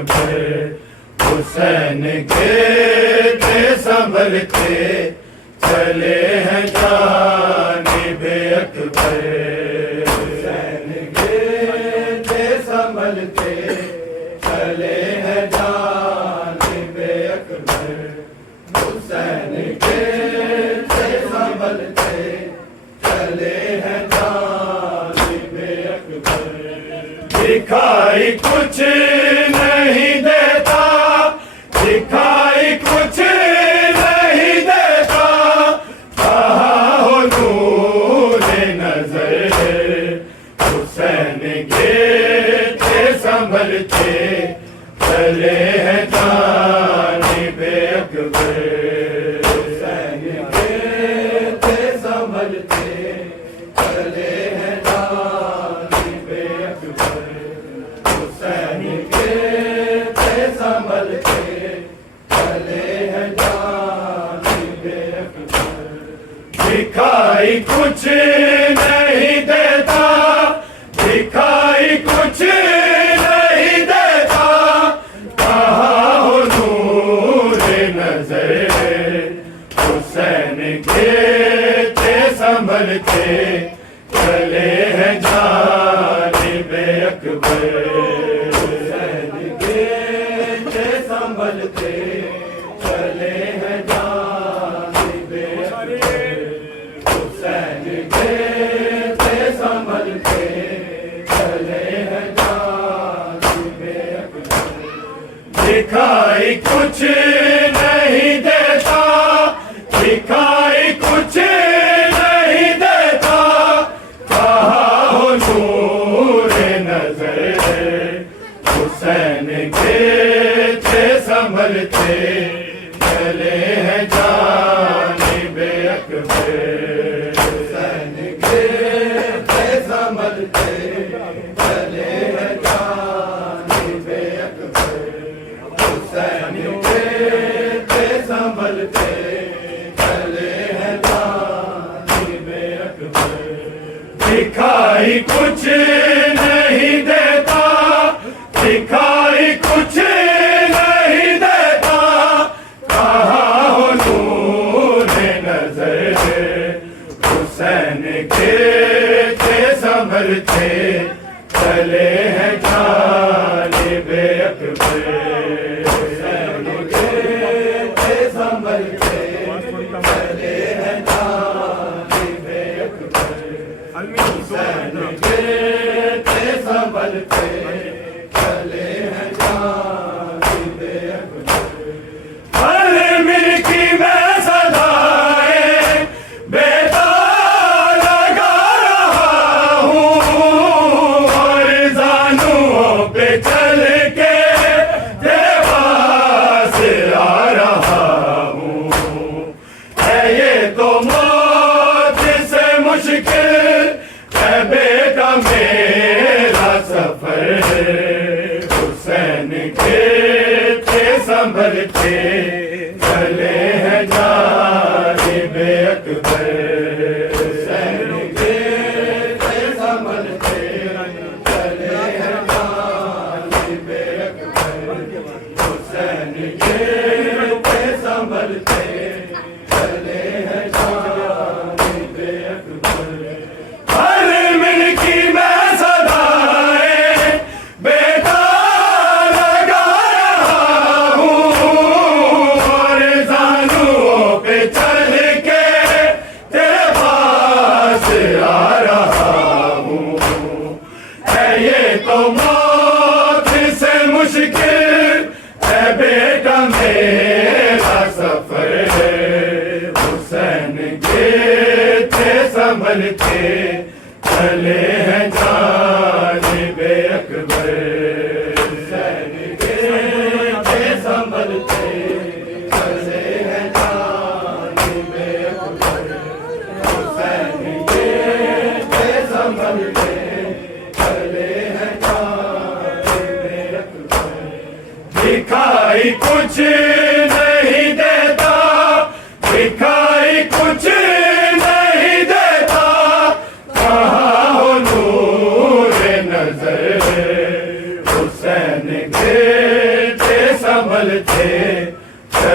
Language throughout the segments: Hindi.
अकबर, हुसैन के संभलते चले हैं जानिबे अकबर, हुसैन के संभलते चले हैं जानिबे अकबर, हुसैन के संभलते चले हैं जानिबे अकबर। दिखाई कुछ नहीं देता, दिखाई कुछ नहीं देता, कहा हो नूरे नजर, हुसैन के संभलते चले हैं जानिबे अकबर, हुसैन के संभलते चले हैं जानिबे अकबर, हुसैन के संभलते चले हैं जानिबे अकबर। दिखाई कुछ नहीं देता, दिखाई कुछ नहीं देता, कहा हो नूरे नजर, हुसैन के संभलते चले हैं जानिबे अकबर, हुसैन के संभलते चले हैं जानिबे अकबर, हुसैन के संभलते चले हैं जानिबे अकबर। दिखाई कुछ नहीं देता, दिखाई कुछ नहीं देता, कहा हो नूरे नजर, हुसैन के संभलते चले हैं जानिबे अकबर, हुसैन के संभलते चले हैं जानिबे अकबर, हुसैन के संभलते चले हैं जानिबे अकबर। दिखाई कुछ नहीं देता, दिखाई कुछ नहीं देता, कहा हो नूरे नजर, हुसैन के संभलते चले हैं जानिबे अकबर, हुसैन के संभलते चले हैं जानिबे अकबर, हुसैन के संभलते चले हैं जानिबे अकबर। हर मिनकी में सदाएं बेतार लगा रहा हूँ, और जानुओं पे चल के तेरे पास आ रहा हूँ। है ये तो मौत से मुश्किल है बेटा मेरा सफर, हुसैन के संभलते चले हैं जानिबे अकबर, हुसैन के संभलते चले हैं जानिबे अकबर, हुसैन के संभलते चले हैं जानिबे अकबर। हर मिनकी में सदाएं बेतार लगा रहा हूँ, और जानुओं पे चल के तेरे पास आ रहा हूँ। है ये तो मौत से मुश्किल है बेटा मेरा सफर, हुसैन के संभलते चले हैं जानिबे अकबर, हुसैन के संभलते चले हैं जानिबे अकबर, हुसैन के संभलते चले हैं जानिबे अकबर। दिखाई कुछ नहीं देता, दिखाई कुछ नहीं देता, कहा हो नूरे नजर, हुसैन के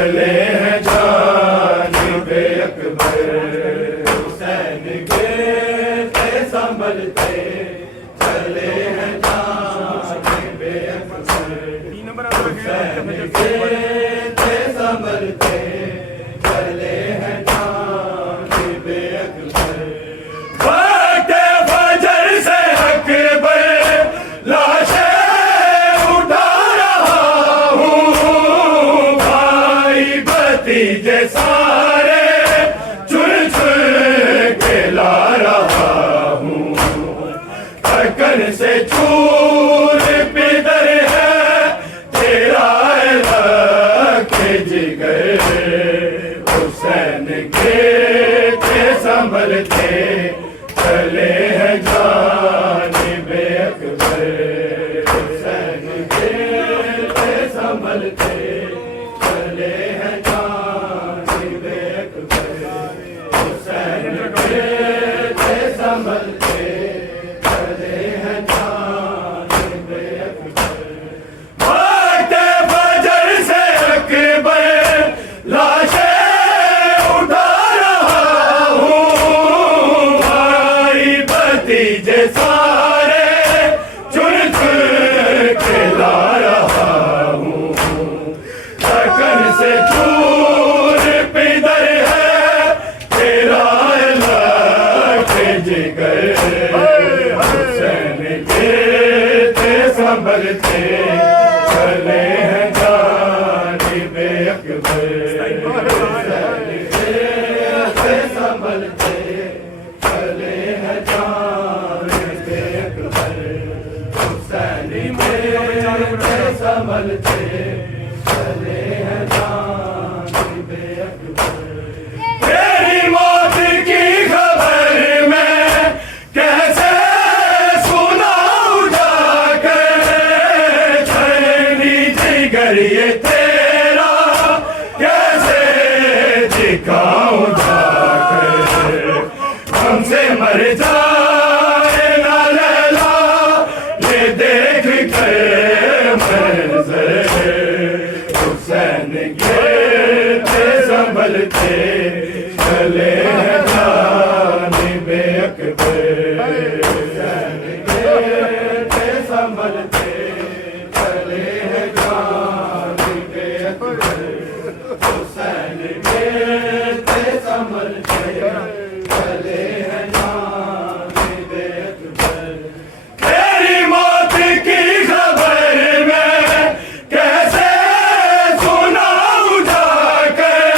चले हैं जानिबे अकबर। हुसैन के थे संभलते चले हैं जानिबे अकबर। हुसैन के थे संभलते चले हैं जानिबे अकबर। वक्त फजर से अकबर लाशें उठा रहा हूँ, भाई भतीजे सारे चुन चुन के ला रहा हूँ। थकन से चूर पिदर है तेरा के जिगर। हुसैन के थे संभलते चले हैं जानिबे अकबर। हुसैन के थे संभलते चले हैं जानिबे अकबर। हुसैन के थे संभलते चले हैं जानिबे अकबर। वक्त फजर से अकबर लाशें उठा रहा हूँ, भाई भतीजे सारे चुन चुन के ला रहा हूँ। थकन से चूर पिदर है तेरा के जिगर। हुसैन के थे संभलते चले हैं जानिबे अकबर। हुसैन के थे संभलते चले हैं जानिबे अकबर। हुसैन के थे संभलते चले हैं जानिबे अकबर। तेरी मौत की खबर मैं कैसे सुनाऊं जाकर, छलनी जिगर ये तेरा कैसे दिखाऊं जाकर। हमसे मर जाए ना लैला ये देख कर मंजर। हुसैन के थे संभलते चले हैं जानिबे अकबर। हुसैन के थे संभलते चले हैं जानिबे अकबर। हुसैन के थे संभलते चले हैं जानिबे अकबर। तेरी मौत की खबर मैं कैसे सुनाऊं जाकर,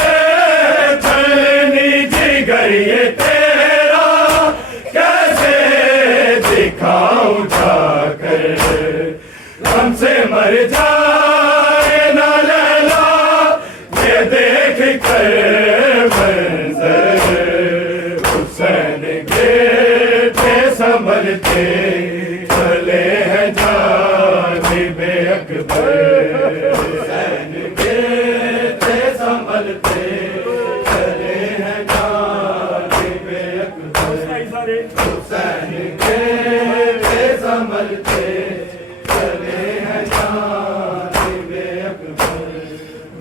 छलनी जिगर ये तेरा कैसे दिखाऊं जाकर। हमसे मर जाए ना लैला ये देख कर मंजर। हुसैन के थे संभलते चले हैं जानिबे अकबर। हुसैन के थे संभलते चले हैं जानिबे अकबर। हुसैन के थे संभलते चले हैं जानिबे अकबर।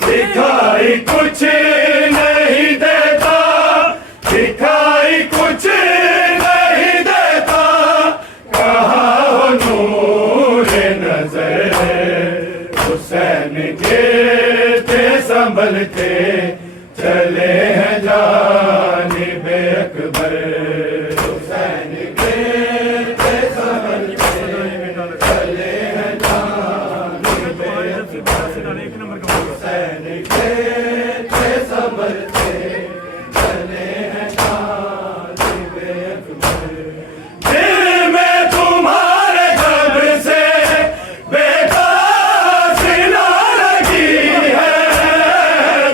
दिखाई कुछ नहीं देता, दिखाई कुछ नहीं देता, कहाँ हो नूर नजर। हुसैन के थे संभलते चले हैं जानिबे अकबर। हुसैन के थे संभलते चले हैं जानिबे अकबर। हुसैन के थे संभलते चले हैं जानिबे अकबर। दिल में तुम्हारे जब से बेकासी ना लगी है,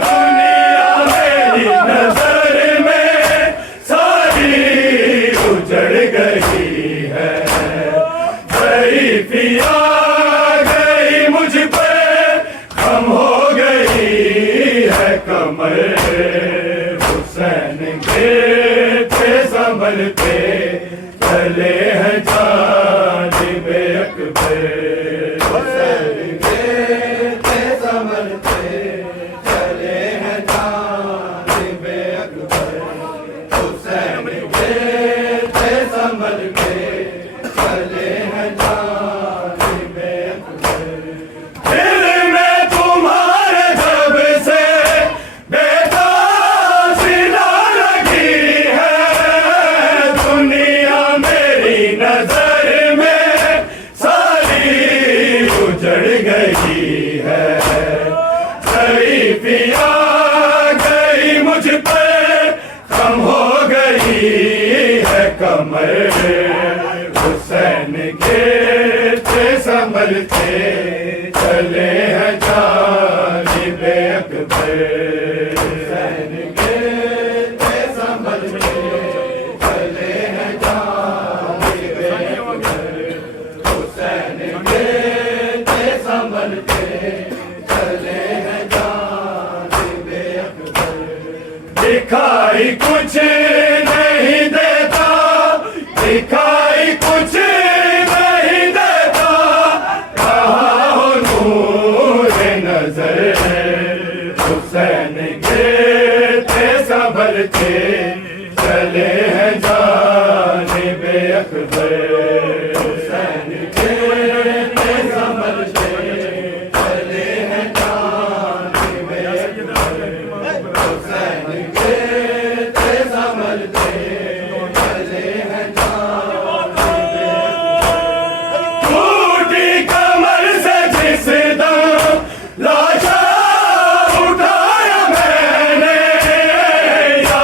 दुनिया मेरी दिल में तुम्हारे जब से बेतासी ना लगी है, दुनिया मेरी नजर में सारी उजड़ गई है। शरीफिया गई मुझ पर, कम हो गई है कमर। हुसैन के थे संभलते चले हैं जानिबे अकबर। हुसैन के थे संभलते चले हैं जानिबे अकबर। हुसैन के थे संभलते चले हैं जानिबे अकबर। दिखाई कुछ नहीं देता, दिखाई कुछ नहीं देता, कहाँ हो नूर नजर। हुसैन के थे संभलते चले हैं जानिबे अकबर। हुसैन के थे संभलते चले हैं जानिबे अकबर। हुसैन के थे संभलते चले हैं जानिबे अकबर। टूटी कमर से जिस दम लाशा उठाया मैंने, या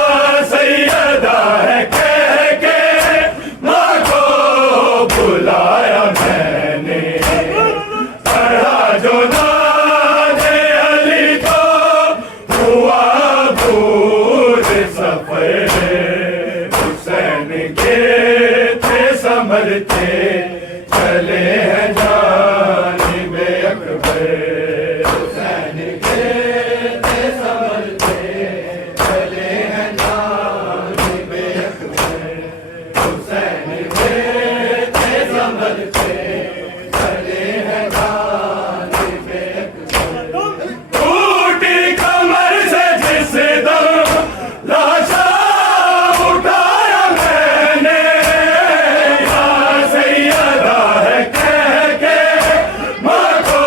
सैयदा है कह के माँ को बुलाया मैंने। पढ़ा जो नाज़े अली को हुआ भूल सफर। हुसैन के थे संभलते चले हैं जानिबे अकबर। हुसैन के थे संभलते चले हैं जानिबे अकबर। हुसैन के थे संभलते चले हैं जानिबे अकबर। टूटी कमर से जिस दम लाशा उठाया मैंने, या सैयदा है कह के माँ को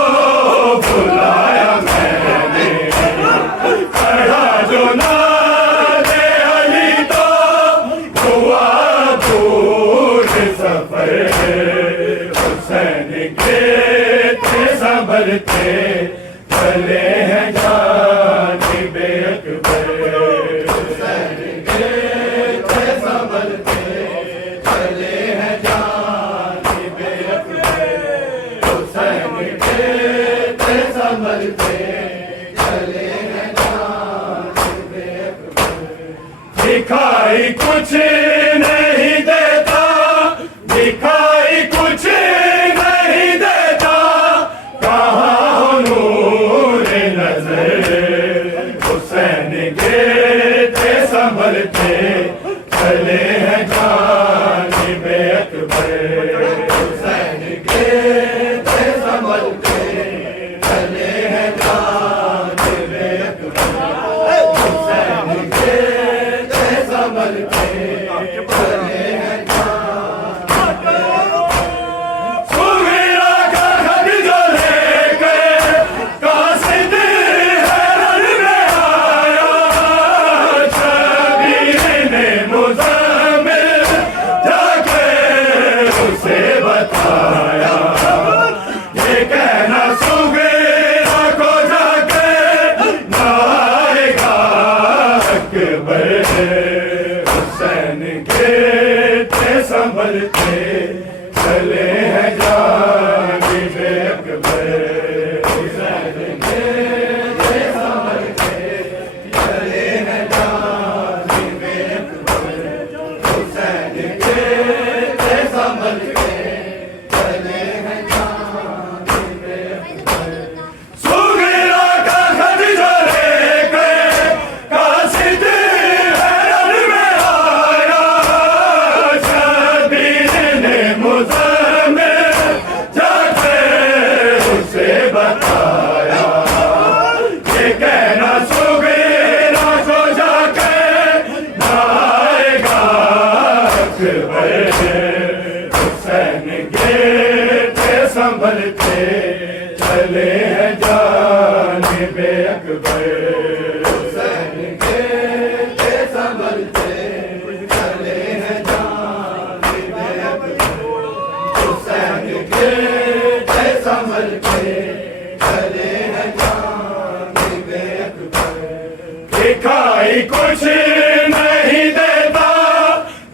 बुलाया मैंने। पढ़ा जो नाज़े अली तो हुआ भूल सफर। हुसैन के थे संभलते चले हैं जानिबे अकबर। हुसैन के थे संभलते चले हैं जानिबे अकबर। हुसैन के थे संभलते चले हैं जानिबे अकबर। दिखाई कुछ नहीं देता, दिखाई कुछ नहीं देता, कहाँ हो नूर नजर। हुसैन के थे संभलते चले हैं जानिबे अकबर। हुसैन के थे संभलते चले हैं जानिबे अकबर। हुसैन के थे संभलते चले हैं जानिबे अकबर। सुगरा का खत जो लेकर कासिद हैरन में आया, शबीर ने मुज़म्मिल जाके उसे बताया। ये कहना सुगरा को जाके नाएगा अकबर। हुसैन के थे संभलते चले हैं जानिबे अकबर। हुसैन के थे संभलते चले हैं जानिबे अकबर। हुसैन के थे संभलते चले हैं जानिबे अकबर। सुगरा का खत जो लेकर कासिद हैरन में आया, शबीर ने मुज़म्मिल जाके उसे बताया। ये कहना सुगरा को जाके नाएगा अकबर। हुसैन के थे संभलते चले हैं जानिबे अकबर। हुसैन के संभलते चले हैं जानिबे अकबर। हुसैन के संभलते चले हैं जानिबे अकबर। दिखाई कुछ नहीं देता,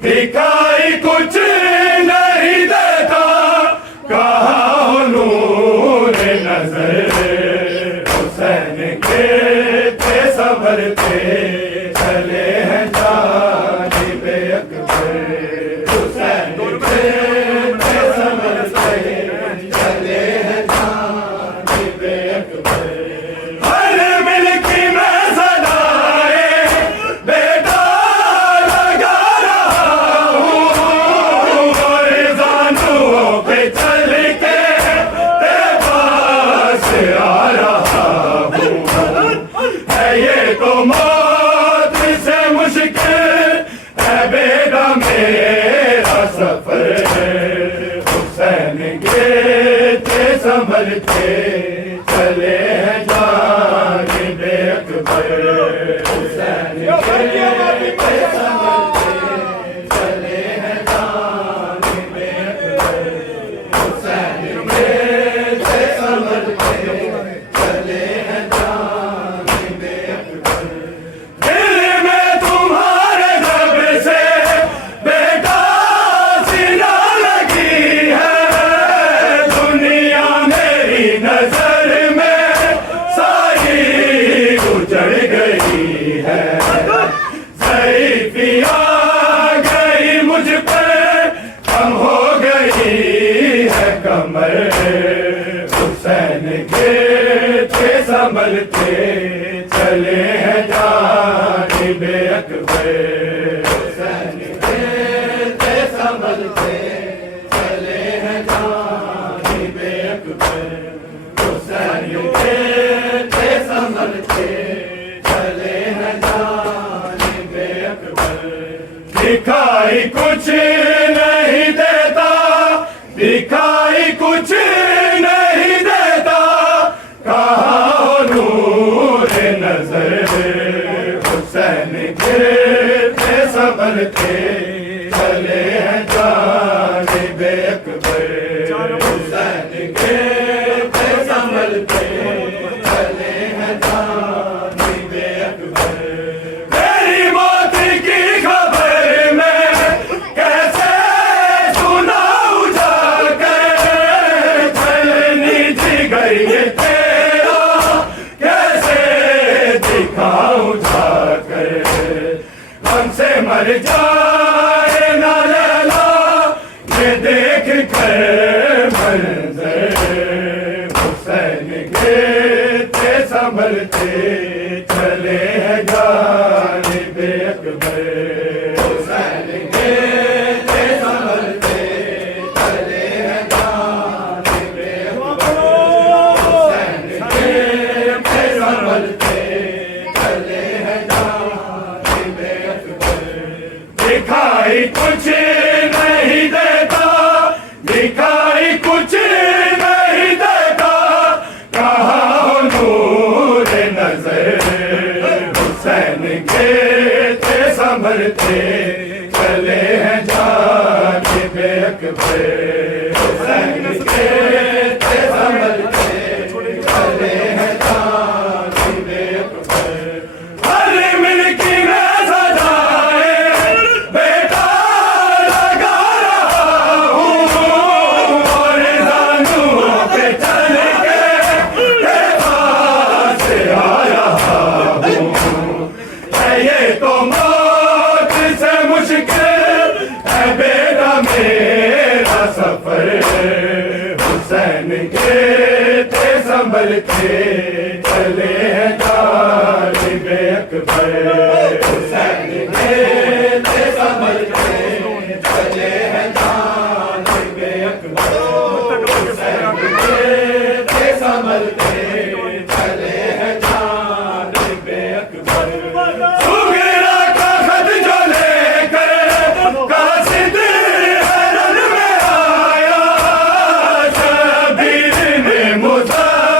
दिखाई कुछ नहीं देता, कहाँ हो नूर नजर। हुसैन के संभलते चले हैं जानिबे अकबर। हुसैन के संभलते चले हैं जानिबे अकबर। हर मिलकी में सदाए बेटा लगा रहा हूँ, और जानूओं पे चल के तेरे पास आ रहा हूँ। है ये तो मौत से मुश्किल है बेटा मेरा सफर। हुसैन के संभलते चले हैं जानिबे अकबर। हुसैन के संभलते चले हैं जानिबे अकबर। हुसैन के संभलते चले हैं जानिबे अकबर। दिल में तुम्हारे जब से बेटा सीना लगी है, दुनिया मेरी नजर में सारी उजड़ गई है। ज़ईफ़ी आ गई मुझ पर, कम हो गई है कमर। हुसैन के संभलते चले हैं जानिबे अकबर। हुसैन के संभलते चले हैं जानिबे अकबर। हुसैन के संभलते चले हैं जानिबे अकबर। दिखाई कुछ नहीं देता, दिखाई कुछ नहीं देता, कहाँ हो नूर नजर। हुसैन के संभलते चले हैं जानिबे अकबर। हुसैन के संभलते चले हैं जानिबे अकबर। मेरी मौत की खबर मैं कैसे सुनाऊं जाकर, चलनी जिगर ये तेरा कैसे दिखाऊं जाकर। हमसे मर जाए ना लैला ये देख कर मंजर। हुसैन के संभलते चले हैं जानिबे अकबर। हुसैन के संभलते चले हैं जानिबे अकबर। हुसैन के संभलते चले हैं जानिबे अकबर। दिखाई कुछ नहीं देता, दिखाई कुछ नहीं देता, कहाँ हो नूर नजर। हुसैन के संभलते चले हैं जानिबे अकबर। हुसैन के संभलते चले हैं जानिबे अकबर। हर मिलकी में सजाए बेटा लगा रहा हूँ, और जानूओं पे चल के तेरे पास आ रहा हूँ। है ये तो मौत से मुश्किल है बेटा मेरा सफर। हुसैन के संभलते चले हैं जानिबे अकबर। हुसैन के संभलते चले हैं जानिबे अकबर। हुसैन के संभलते चले हैं जानिबे अकबर। सुगरा का खत जो लेकर कासिद हरन में आया, शबीर ने मुज़फ़्फ़र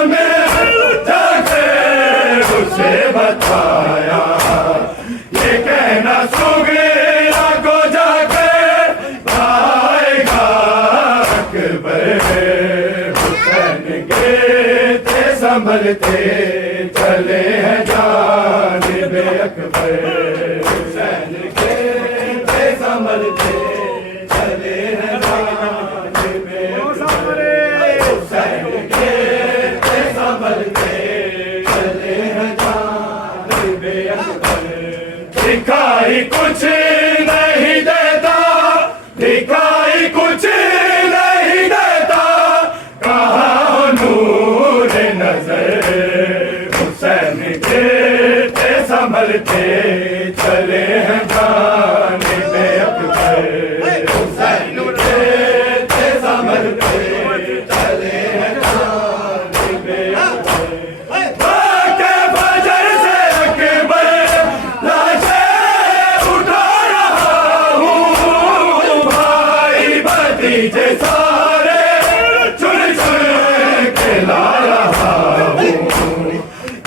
संभलते चले हैं जानिबे अकबर हुसैन के संभलते चले हैं जानिबे अकबर हुसैन के संभलते चले हैं जानिबे अकबर दिखाई कुछ नहीं देता दिखाई कुछ नहीं देता कहाँ नूर नजर हुसैन के संभलते चले हैं जानिबे अकबर हुसैन के संभलते चले हैं जानिबे अकबर बाके फजर से अकबर लाशें उठा रहा हूँ भाई भतीजे सारे चुन चुन के ला रहा हूँ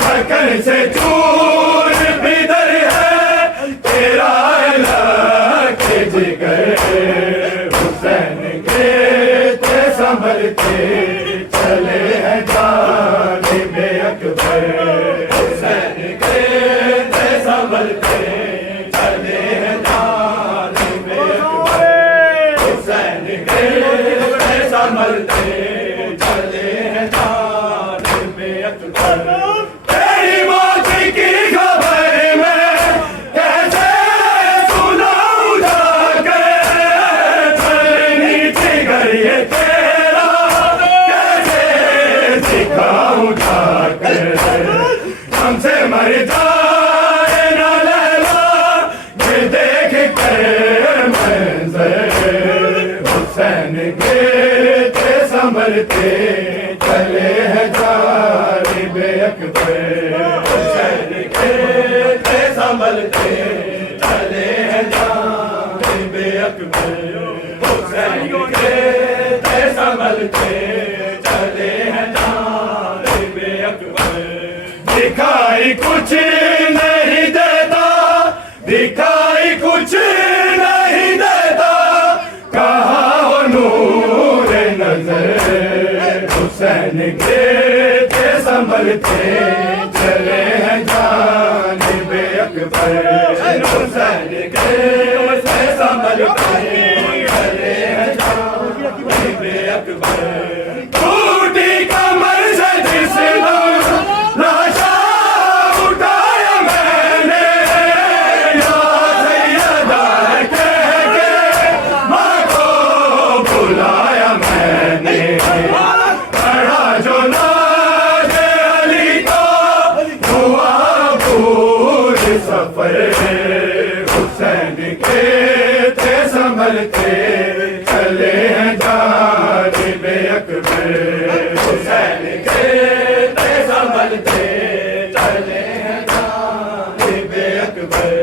थकन से चूर भीतर है तेरा इलाज जिगर हुसैन के संभलते चले हैं जानिबे अकबर हुसैन के संभलते चले हैं जानिबे अकबर हुसैन के संभलते चले हैं जानिबे अकबर तेरी मौत की खबर मैं कैसे सुनाऊं जाकर चलनी जिगर ये तेरा कैसे दिखाऊं जाकर हमसे मर जाए न लैला ये देख कर मंजर हुसैन के संभलते चले हैं जानिबे अकबर हुसैन के संभलते चले हैं जानिबे अकबर हुसैन के संभलते चले हैं जानिबे अकबर दिखाई कुछ नहीं देता दिखाई कुछ नहीं देता कहाँ हो नूर नजर हुसैन के संभलते चले हैं जानिबे अकबर हुसैन के संभलते चले हैं जानिबे अकबर टूटी कमर से जिस लाशा उठाया मैंने या सैयदा कह के माँ को बुलाया मैंने पढ़ा जो नाज अली को हुआ पूरे सफर हुसैन के संभलते चले हैं जानिबे अकबर हुसैन के संभलते चले हैं जानिबे अकबर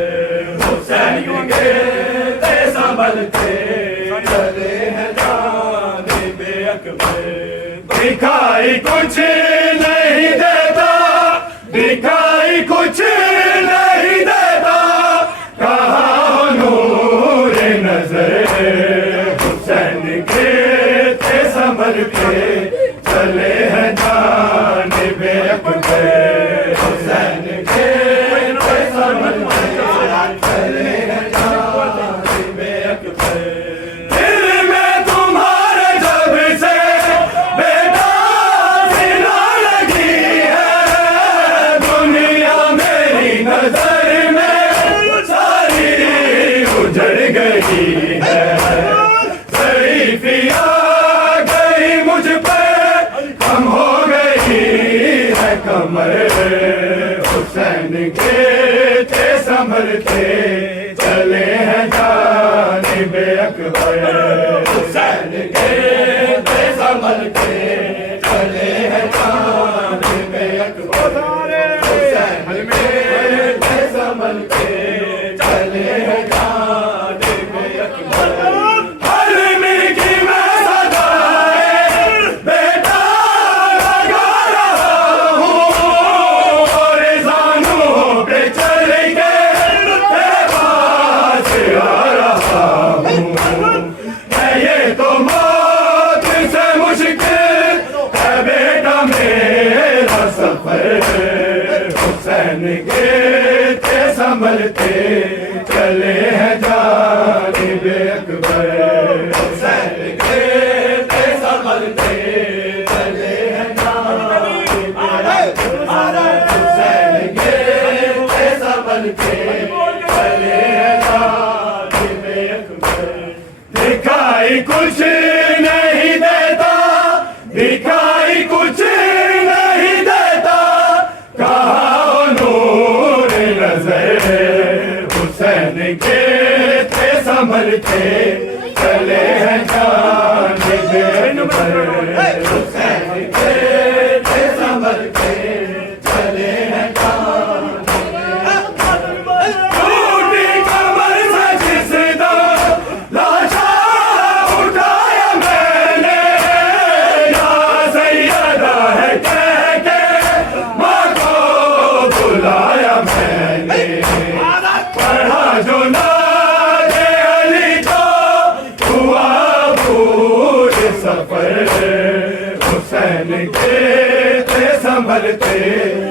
हुसैन के संभलते चले हैं जानिबे अकबर दिखाई कुछ नहीं देता दिखाई कुछ नहीं देता कहाँ नूर नजर हुसैन के संभलते चले हैं जानिबे अकबर हुसैन के संभलते चले हैं जानिबे अकबर दिल में तुम्हारे जब से बेटा सिला लगी है दुनिया मेरी नजर में सारी उजड़ गई है शरीफिया गई मुझ पर कम हो गई है कमर हुसैन के संभलते चले हैं जानिबे अकबर हुसैन के संभलते चले हैं जानिबे अकबर हुसैन के संभलते चले हैं जानिबे अकबर हर मिर्गी में सदाए बेटा लगा रहा हूँ और जानों पे चल के तेरे पास आ रहा हूँ मैं ये तो मौत से मुश्किल सफर हुसैन के थे संभलते चले हैं जानिब अकबर हुसैन के थे संभलते चले हैं जानिब अकबर हुसैन के थे संभलते चले हैं जानिब अकबर दिखाई कुछ नहीं देता दिखाई कुछ नहीं देता कहा नूर नजर हुसैन के थे संभलते चले हैं जानिब अकबर हुसैन के थे संभलते चले हैं टूटी कमर से जिसदा लाशा उठाया मैंने या सैयदा है कह के माँ को बुलाया मैंने पढ़ा जो नारे अली को हुआ भूल सफर हुसैन के थे संभलते